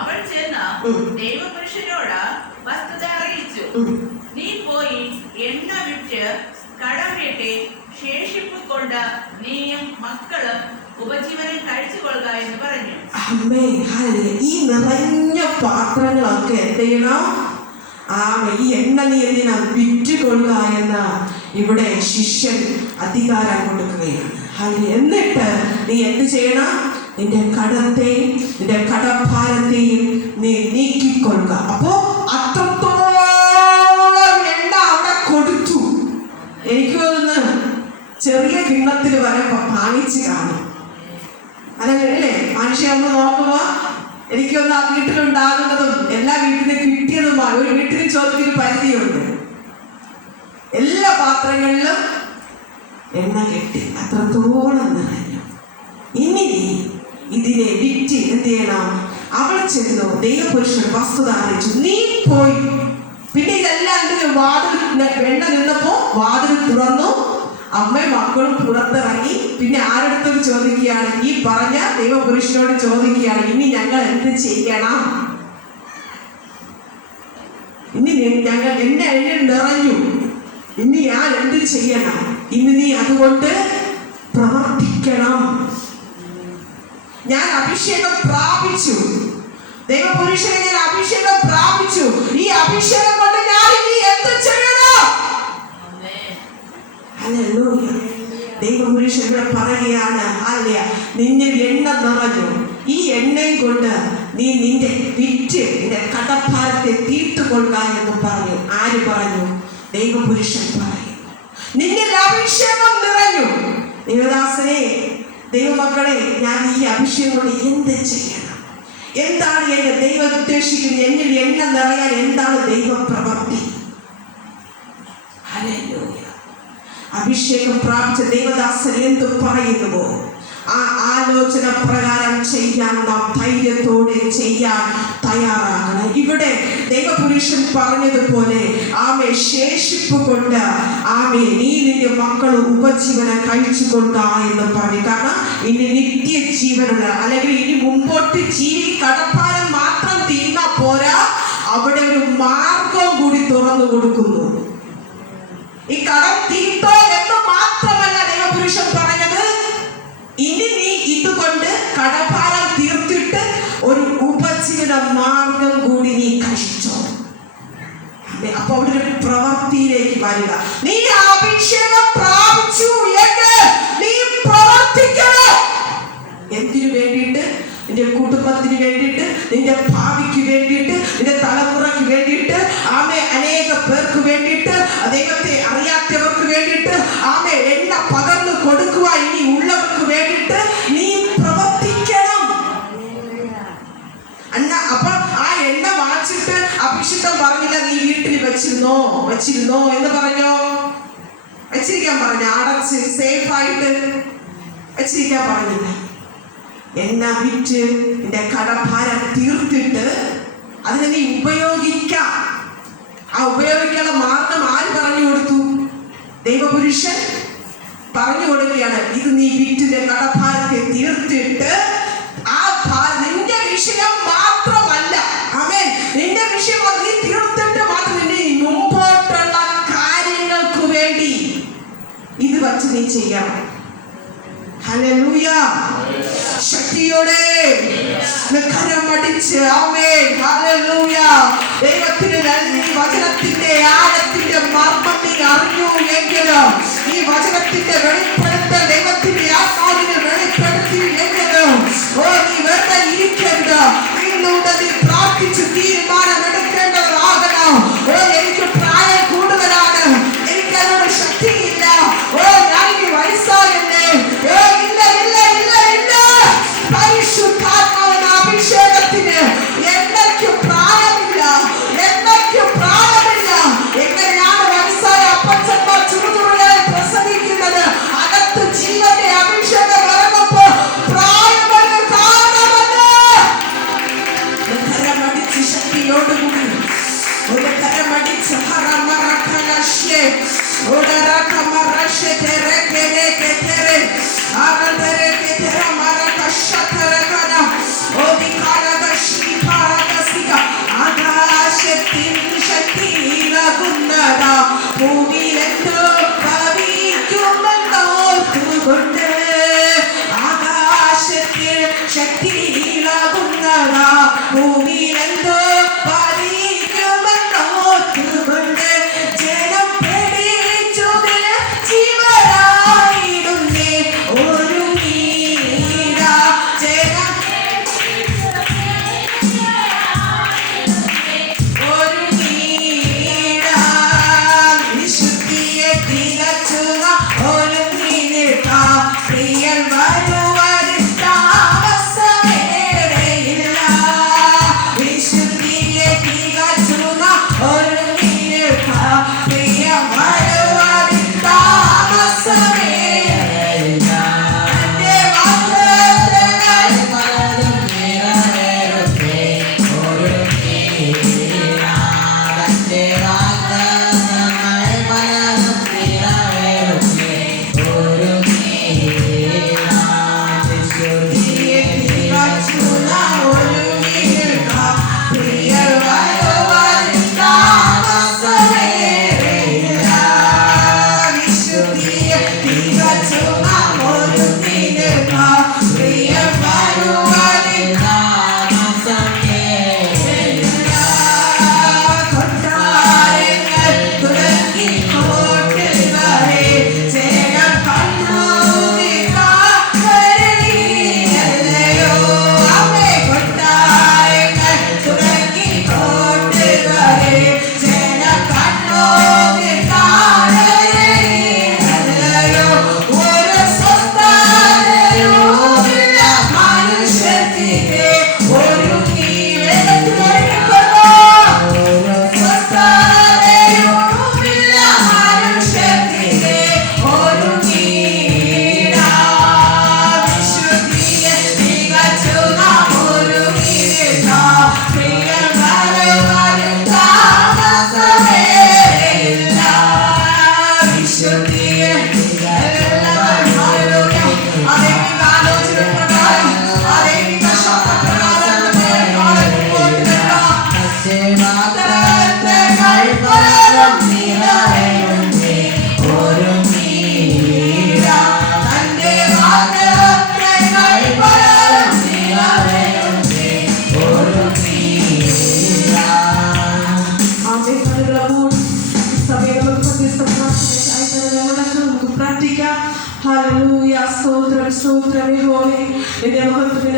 അവൾ ചെന്ന് ദൈവപുരുഷനോട് വസ്തുത അറിയിച്ചു. നീ പോയി എണ്ണ വിറ്റ് കടം വീട്ടി ശേഷിപ്പ് കൊണ്ട് നീയും മക്കളും ഉപജീവനം കഴിച്ചുകൊള്ളുക എന്ന് പറഞ്ഞു. ഈ നിറഞ്ഞ പാത്രങ്ങളൊക്കെ എന്ത് ചെയ്യണം? ഈ എണ്ണ നീ എന്തിനാ വിറ്റുകൊള്ളുക എന്ന് ഇവിടെ ശിഷ്യൻ അധികാരം കൊടുക്കുകയാണ്. എന്നിട്ട് നീ എന്ത് ചെയ്യണം? നിന്റെ കടത്തെയും നിന്റെ കടഭാരത്തെയും നീ നീക്കിക്കൊള്ളുക. അപ്പോ അത്രത്തോളം എണ്ണ അവിടെ കൊടുത്തു. എനിക്ക് തോന്നുന്നു ചെറിയ കിണ്ണത്തിൽ വരെ വാങ്ങിച്ച് കാണും. അതല്ലേ മനുഷ്യ നമ്മൾ നോക്കുമ്പോ എനിക്കൊന്ന് ആ വീട്ടിലുണ്ടാകുന്നതും എല്ലാ വീട്ടിലും കിട്ടിയതുമാണ്. ഒരു വീട്ടിൽ ചോദ്യത്തിന് പരിധിയുണ്ട്. എല്ലാ പാത്രങ്ങളിലും എണ്ണ കെട്ടി അത്രത്തോളം നിറഞ്ഞു. ഇനി ഇതിനെ വിറ്റ് എന്ത് ചെയ്യണം? അവൾ ചെന്നു ദൈവപുരുഷൻ വസ്തുത അറിയിച്ചു. നീ പോയി. പിന്നെ ഇതെല്ലാം വാതിൽ വെണ്ണ നിന്നപ്പോ വാതിൽ തുറന്നു. അമ്മയും മക്കളും പുറത്തിറങ്ങി. പിന്നെ ആരടുത്തും ചോദിക്കുകയാണ്, ഈ പറഞ്ഞ ദൈവപുരുഷനോട് ചോദിക്കുകയാണ്, ഇനി ഞങ്ങൾ എന്ത് ചെയ്യണം? ഇനി ഞങ്ങൾ എന്നെ നിറഞ്ഞു, ഇനി ഞാൻ എന്ത് ചെയ്യണം? ഇനി നീ അതുകൊണ്ട് പ്രവർത്തിക്കണം. ഞാൻ അഭിഷേകം പ്രാപിച്ചു, ദൈവപുരുഷനെ ഞാൻ അഭിഷേകം പ്രാപിച്ചു. ഈ അഭിഷേകം കൊണ്ട് ഞാൻ ഇനി എന്ത് ചെയ്യണം? ദൈവപുരുഷനോട് പറയുകയാണ്, അല്ല നിന്നിൽ എണ്ണ നിറഞ്ഞു, ഈ എണ്ണയും കൊണ്ട് നീ നിന്റെ വിറ്റ് നിന്റെ കടഭാരത്തെ തീർത്തുകൊള്ളുക എന്ന് പറഞ്ഞു. ആര് പറഞ്ഞു? ദൈവപുരുഷൻ പറയുന്നു. നിന്നിൽ അഭിഷേകം നിറഞ്ഞു. ദൈവദാസനെ, ദൈവമക്കളെ, ഞാൻ ഈ അഭിഷേകം കൊണ്ട് എന്ത് ചെയ്യണം? എന്താണ് എന്റെ ദൈവം ഉദ്ദേശിക്കുന്നത്? എന്നിൽ എണ്ണ നിറയാൻ എന്താണ് ദൈവപ്രവൃത്തി? ഹല്ലേലൂയ. അഭിഷേകം പ്രാപിച്ച ദൈവദാസൻ എന്തു പറയുന്നുവോ ആ ആലോചന പ്രകാരം ചെയ്യാൻ നാം ധൈര്യത്തോടെ ചെയ്യാൻ തയ്യാറാകണം. ഇവിടെ ദൈവപുരുഷൻ പറഞ്ഞതുപോലെ ആമേ ശേഷിപ്പ് കൊണ്ട് ആമേ നീ നിന്റെ മക്കൾ ഉപജീവനം കഴിച്ചുകൊള്ളുക എന്ന് പറഞ്ഞു. കാരണം ഇനി നിത്യജീവനുള്ള അല്ലെങ്കിൽ ഇനി മുമ്പോട്ട് കടപ്പാലം മാത്രം തീർന്നാ പോരാ, അവിടെ ഒരു മാർഗം കൂടി തുറന്നു കൊടുക്കുന്നു. ഈ കടം തീർത്തോ എന്ന് മാത്രമല്ല ദൈവപുരുഷൻ പറഞ്ഞത്, ഇനി നീ ഇതുകൊണ്ട് കടഭാരം തീർത്തിട്ട് ഒരു ഉപജീവന മാർഗം കൂടി നീ കഴിച്ചോ. അപ്പൊ അവിടെ ഒരു പ്രവൃത്തിയിലേക്ക് വരിക. നീ അഭിഷേകം പ്രാപിച്ചു എന്ന് നീ പ്രവർത്തിക്കണം. എന്തിനു വേണ്ടിയിട്ട്? നിന്റെ കുടുംബത്തിന് വേണ്ടിയിട്ട്, നിന്റെ ഭാവിക്ക് വേണ്ടിയിട്ട്, നിന്റെ തലമുറയ്ക്ക് വേണ്ടിയിട്ട്, ആമേ അനേക പേർക്ക് വേണ്ടിയിട്ട്, ദൈവത്തെ അറിയാത്തവർക്ക് വേണ്ടിയിട്ട്, ആമേ എണ്ണ പകർന്നു കൊടുക്കുക ഇനി ഉള്ളവർക്ക് വേണ്ടിയിട്ട് നീ പ്രവർത്തിക്കണം. അപ്പൊ ആ എണ്ണ വാങ്ങിച്ചിട്ട് അഭിഷേകം പറഞ്ഞില്ല, നീ വീട്ടിൽ വെച്ചിരുന്നോ എന്ന് പറഞ്ഞോ? വെച്ചിരിക്കാൻ പറഞ്ഞു. അടച്ച് സേഫ് ആയിട്ട് വെച്ചിരിക്കാൻ പറഞ്ഞില്ല. എണ്ണ വിറ്റ് നിന്റെ കടഭാരം തീർത്തിട്ട് അതിനെ നീ ഉപയോഗിക്കാം. ആ ഉപയോഗിക്കാനുള്ള മാർഗം ആര് പറഞ്ഞു കൊടുത്തു? ദൈവപുരുഷൻ പറഞ്ഞു കൊടുക്കുകയാണ്. ഇത് നീ വിറ്റിന്റെ കടഭാരത്തെ തീർത്തിട്ട് ആ നിന്റെ വിഷയം മാത്രമല്ല, ആമേൻ, നിന്റെ വിഷയം നീ തീർത്തിട്ട് മാത്രം നിന്റെ മുമ്പോട്ടുള്ള കാര്യങ്ങൾക്ക് വേണ്ടി ഇത് വച്ച് നീ ചെയ്യണം. ഹല്ലേലൂയ. ശക്തിയോടെ കരമടിച്ച് ആമേൻ ഹല്ലേലൂയ. ദൈവത്തിന് ഈ വചനത്തിന്റെ ആഴത്തിന്റെ മർമ്മം നീ അറിഞ്ഞു എങ്കിൽ, ഈ വചനത്തിന്റെ വെളിപ്പെടുത്തൽ ദൈവത്തിന്റെ ആത്മാവിനെ വെളിപ്പെടുത്തി എങ്കിൽ, നീ വെറുതെ ഇരിക്കരുത്. ഇന്നുകൊണ്ട് നീ പ്രാർത്ഥിച്ച് തീരുമാനം എടുക്കേണ്ടതാകണം. എനിക്ക് പ്രായം കൂടുതലാണ്, എനിക്ക് അതിനോട് ശക്തിയില്ല, ഞാനിക്ക് വയസ്സായെന്നേ, പരിശുദ്ധാത്മാവിന്റെ അഭിഷേകത്തിന് എന്നയ്ക്ക് പ്രായമില്ല. എങ്ങനെയാണ് വയസ്സായ അപ്പച്ചന്മാർ ചുറുചുറുകളെ പ്രസവിക്കുന്നത്? അകത്ത് ജീവന്റെ അഭിഷേകം ഇറങ്ങുമ്പോ പ്രായമൊരു കാരണമല്ല. ശക്തിയോട് ഇളകുന്നതാ ഭൂമിയിലെന്തോ